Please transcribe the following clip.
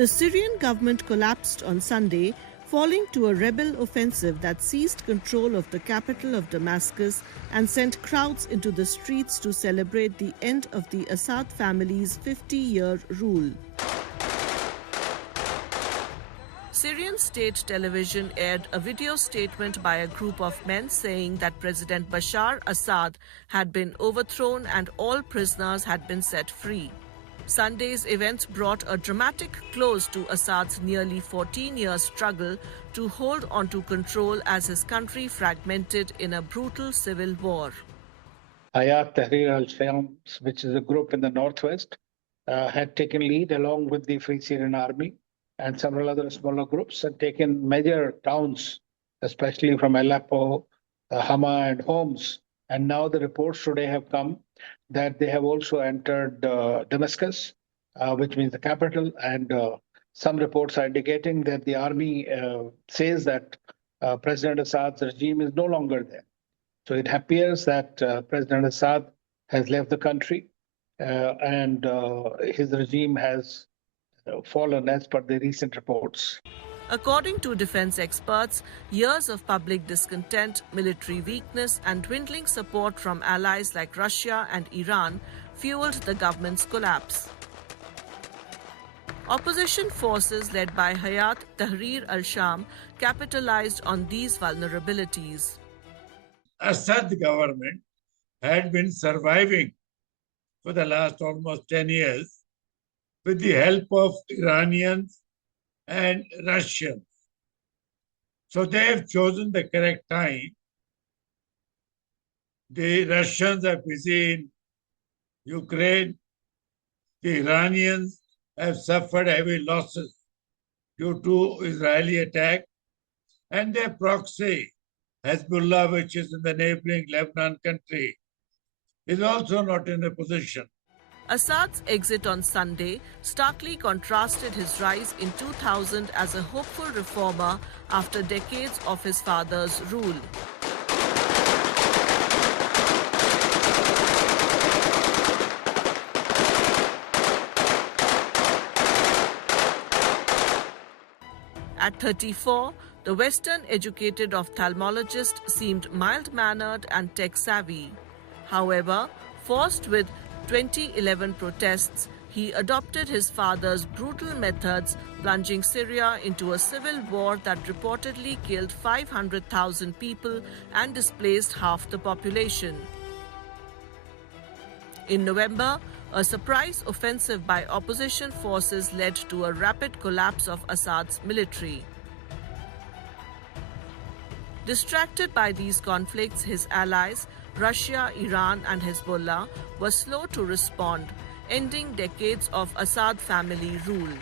The Syrian government collapsed on Sunday, falling to a rebel offensive that seized control of the capital of Damascus and sent crowds into the streets to celebrate the end of the Assad family's 50-year rule. Syrian state television aired a video statement by a group of men saying that President Bashar Assad had been overthrown and all prisoners had been set free. Sunday's events brought a dramatic close to Assad's nearly 14-year struggle to hold onto control as his country fragmented in a brutal civil war. Hayat Tahrir al-Sham, which is a group in the northwest, had taken lead along with the Free Syrian Army and several other smaller groups, had taken major towns, especially from Aleppo, Hama and Homs. And now the reports today have come that they have also entered Damascus, which means the capital. And some reports are indicating that the army says that President Assad's regime is no longer there. So it appears that President Assad has left the country and his regime has fallen as per the recent reports. According to defense experts, years of public discontent, military weakness, and dwindling support from allies like Russia and Iran fueled the government's collapse. Opposition forces led by Hayat Tahrir al-Sham capitalized on these vulnerabilities. Assad government had been surviving for the last almost 10 years with the help of Iranians and Russians. So they have chosen the correct time. The Russians are busy in Ukraine. The Iranians have suffered heavy losses due to Israeli attack. And their proxy, Hezbollah, which is in the neighboring Lebanon country, is also not in a position. Assad's exit on Sunday starkly contrasted his rise in 2000 as a hopeful reformer after decades of his father's rule. At 34, the Western-educated ophthalmologist seemed mild-mannered and tech-savvy. However, forced with 2011 protests, he adopted his father's brutal methods, plunging Syria into a civil war that reportedly killed 500,000 people and displaced half the population. In November, a surprise offensive by opposition forces led to a rapid collapse of Assad's military. Distracted by these conflicts, his allies, Russia, Iran and Hezbollah, were slow to respond, ending decades of Assad family rule.